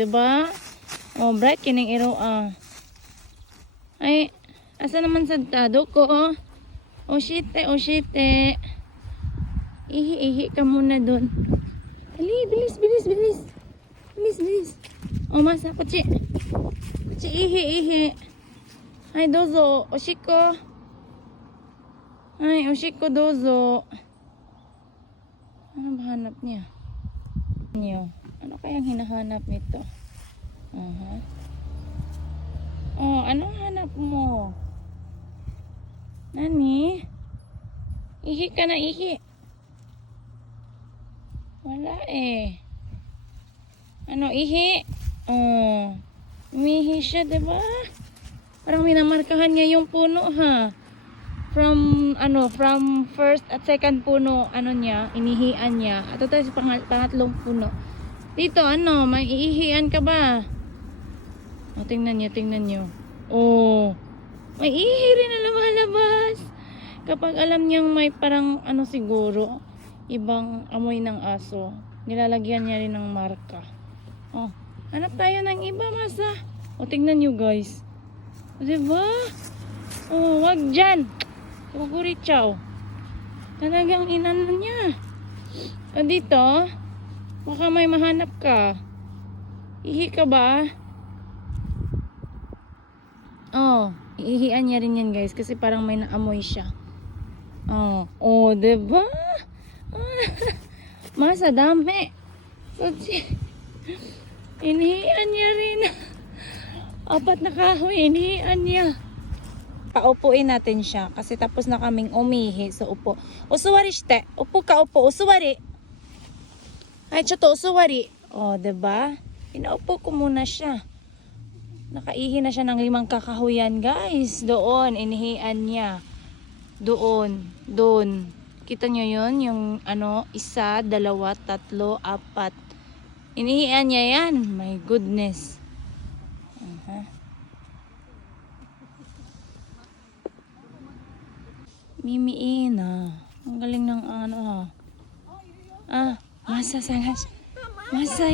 diba? Oh, bright kining iro ah. Ay, asa naman sa tado ko oh. Oh shite, oh shite. Ihi ka muna dun. Dali, bilis, bilis, bilis. Bilis, bilis. Oh, masa, kuchi. Kuchi, ihi. Ay, dozo. Oshiko. Ay, oshiko, dozo. Ano ba hanap niya? Ano kayang hinahanap nito? Oh, anong hanap mo? Nani? Ihi ka na, ihi. Wala eh. Ano, ihi? Oh. Umihi siya, diba? Parang minamarkahan niya yung puno, ha? From first at second puno, niya, inihian niya. At ito sa pangatlong puno. Dito, may iihian ka ba? O, tingnan nyo. Oh, may ihi rin na lumalabas. Kapag alam niyang may parang, siguro, ibang amoy ng aso, nilalagyan niya rin ng marka. Oh, hanap tayo ng iba, masa. O, tingnan nyo, guys. Diba? Oh, wag dyan. Kukuri chow. Talagang inano niya. O, dito, baka may mahanap ka. Ihi ka ba? Oh, ihian niya rin yan, guys, kasi parang may naamoy siya. Oh, diba? Masa dami. Inihian niya rin. 4 na kahoy, inihian niya. Paupuin natin siya kasi tapos na kaming umihi. So, upo. Usuwari shite. Upo ka, upo. Usuwari. Ay, choto, usuwari. Oh, diba? Pinaupo ko muna siya. Nakaihi na siya ng 5 kakahuyan, guys. Doon, inihian niya. Doon. Kita nyo yun? Yung 1, 2, 3, 4. Inihian niya yan. My goodness. Mimi Ina. Ang galing ng ha. Masa sangas. Masa